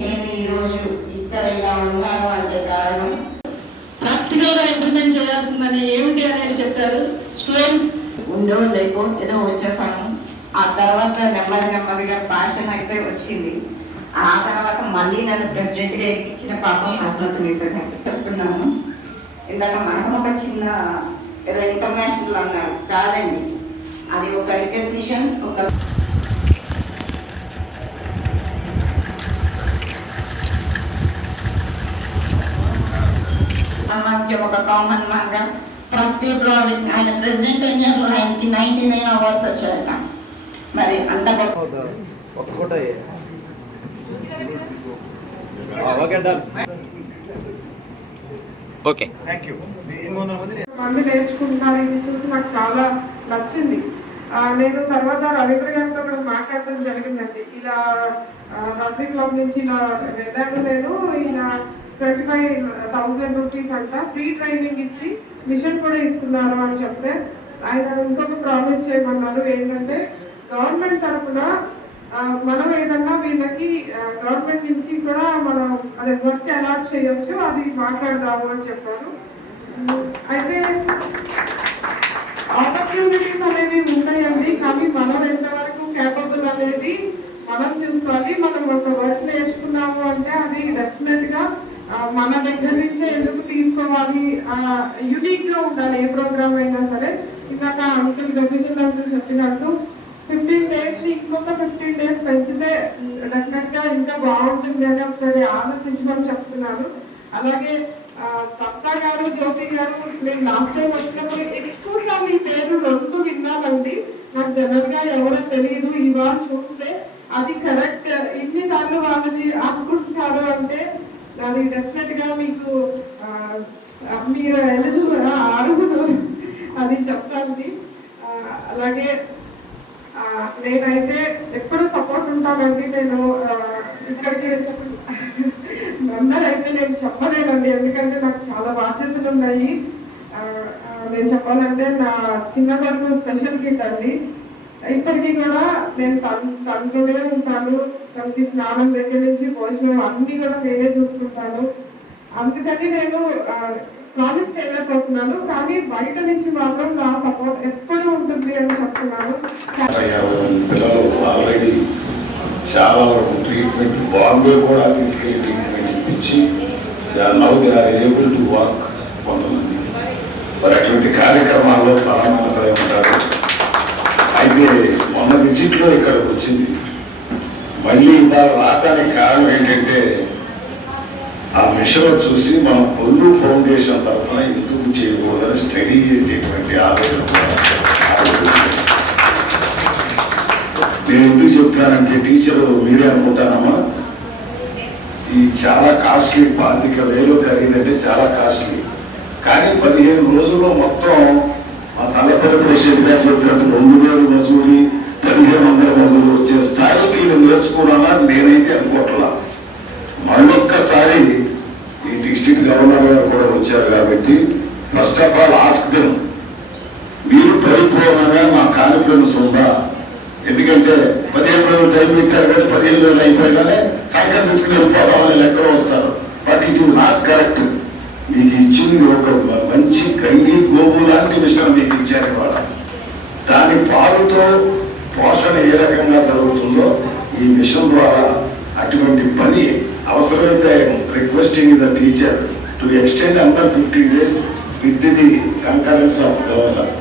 నేను ఈరోజు ఇక్కడ ఇలా ఉన్నాను అంటే కారణం? ప్రాక్టికల్గా ఇంప్లిమెంట్ చేయాల్సిందని ఏమిటి అనేది చెప్తారు స్టూడెంట్స్ ఉందో లేకో ఏదో వచ్చేసాను ఆ తర్వాత నెమ్మది నెమ్మదిగా ఫ్యాషన్ అయితే వచ్చింది. ఆ తర్వాత మళ్ళీ నన్ను ప్రెసిడెంట్గా ఎక్కించిన పాపం హసరత్ నిజంగా చెప్తున్నాను. ఇందాక మనం ఒక చిన్న ఏదో ఇంటర్నేషనల్ అన్నారు. కాదండి. అది ఒక రికగ్నిషన్ ఒక మధ్య ఒక కామన్ మ్యాన్గా ప్రతి ప్రాజెక్ట్ ఆయన ప్రెసిడెంట్ అయినారు ఆయనకి నైన్టీ నైన్ అవార్డ్స్ వచ్చాయట. మరి అంత ఓకే మంది నేర్చుకుంటున్నారు ఇది చూసి నాకు చాలా నచ్చింది. నేను తర్వాత రవీంద్ర గారితో కూడా మాట్లాడడం జరిగిందండి. ఇలా రగ్బీ క్లబ్ నుంచి ఇలా వెళ్ళాను నేను. ఈయన ట్వంటీ ఫైవ్ థౌసండ్ రూపీస్ అంట. ఫ్రీ ట్రైనింగ్ ఇచ్చి మిషన్ కూడా ఇస్తున్నారు అని చెప్తే ఆయన ఇంకొక ప్రామిస్ చేయమన్నారు. ఏంటంటే గవర్నమెంట్ తరఫున మనం ఏదన్నా వీళ్ళకి గవర్నమెంట్ నుంచి కూడా మనం అదే వర్క్ అలాట్ చేయొచ్చు అది మాట్లాడదాము అని చెప్పారు. అయితే ఆపర్చునిటీస్ అనేవి ఉన్నాయండి కానీ మనం ఎంతవరకు కేపబుల్ అనేది మనం చూసుకోవాలి. మనం ఒక వర్క్ నేర్చుకున్నాము అంటే అది డెఫినెట్గా మన దగ్గర నుంచే ఎందుకు తీసుకోవాలి? యునిక్గా ఉండాలి ఏ ప్రోగ్రామ్ అయినా సరే. ఇందాక అంకుల్ గబిషన్ అంకుల్ చెప్పినట్టు ఫిఫ్టీన్ డేస్ని ఇంకొక ఫిఫ్టీన్ డేస్ పెంచితే డెఫినెట్గా ఇంకా బాగుంటుంది అని ఒకసారి ఆలోచించమని చెప్తున్నాను. అలాగే ఆ, గారు జ్యోతి గారు నేను లాస్ట్ టైం వచ్చినప్పుడు ఎక్కువసార్లు ఈ పేరు రెండు విన్నానండి. నాకు జనరల్గా ఎవరో తెలియదు ఇవాళ చూస్తే అది కరెక్ట్. ఇన్నిసార్లు వాళ్ళని అనుకుంటున్నారు అంటే అది డెఫినెట్గా మీకు మీరు ఎలిజిబుల్ అడుగును అది చెప్తాను అలాగే నేనైతే ఎప్పుడు సపోర్ట్ ఉంటానండి నేను ఇక్కడికి చెప్పండి అందరైతే నేను చెప్పలేనండి. ఎందుకంటే నాకు చాలా బాధ్యతలు ఉన్నాయి. నేను చెప్పాలంటే నా చిన్న వరకు స్పెషల్ కిట్ అండి. ఇప్పటికీ కూడా నేను తను తనతోనే ఉంటాను. తనకి స్నానం దగ్గర నుంచి భోజనం అన్ని కూడా నేనే చూసుకుంటాను. అందుకని నేను ప్రామిస్ చేయలేకపోతున్నాను కానీ బయట నుంచి మాత్రం నా సపోర్ట్ ఎప్పుడూ ఉంటుంది అని చెప్తున్నాను. పిల్లలు ఆల్రెడీ చాలా వరకు ట్రీట్మెంట్ బాంబే కూడా తీసుకెళ్ళి ట్రీట్మెంట్ ఇప్పించి now they are able to walk కొంతమంది. మరి అటువంటి కార్యక్రమాల్లో తలమానకలే ఉంటారు అయితే మొన్న విజిట్లో ఇక్కడికి వచ్చింది. మళ్ళీ ఇవాళ రావడానికి కారణం ఏంటంటే ఆ మిషన్ చూసి మన పొల్లు ఫౌండేషన్ తరఫున ఎందుకు చేయకూడదని స్టడీ చేసేటువంటి ఆలోచన నేను ఎందుకు చెప్తానంటే టీచర్ మీరే అనుకుంటానమ్మా ఈ చాలా కాస్ట్లీ పాతిక వేలు ఖరీదంటే చాలా కాస్ట్లీ. కానీ పదిహేను రోజుల్లో మొత్తం మా చల్లపల్లి ప్రెసిడెంట్ గారు చెప్పినట్టు రెండు వేలు మజూరి పదిహేను వందల వచ్చే స్థాయికి నేను నేర్చుకున్నానా నేనైతే అనుకోవట్లా మళ్ళొక్కసారి ఈ డిస్ట్రిక్ట్ గవర్నర్ గారు కూడా వచ్చారు కాబట్టి first of all ask them మీరు పరిపూర్ణంగా మా కాన్ఫిడెన్స్ ఉందా ఎందుకంటే పదిహేను రోజులు టైం పెట్టారు కానీ పదిహేను రోజులు అయిపోయగానే సంఖ్య తీసుకుని వెళ్ళిపోదామని లెక్కలు వస్తారు. But it is not correct మీకు ఇచ్చింది ఒక మంచి కంగి గోవు లాంటి విషయం మీకు ఇచ్చారు ఇవాళ. దాని పాలుతో పోషణ ఏ రకంగా జరుగుతుందో ఈ మిషన్ ద్వారా అటువంటి పని అవసరమైతే requesting the teacher to extend under fifteen days with the concurrence of governor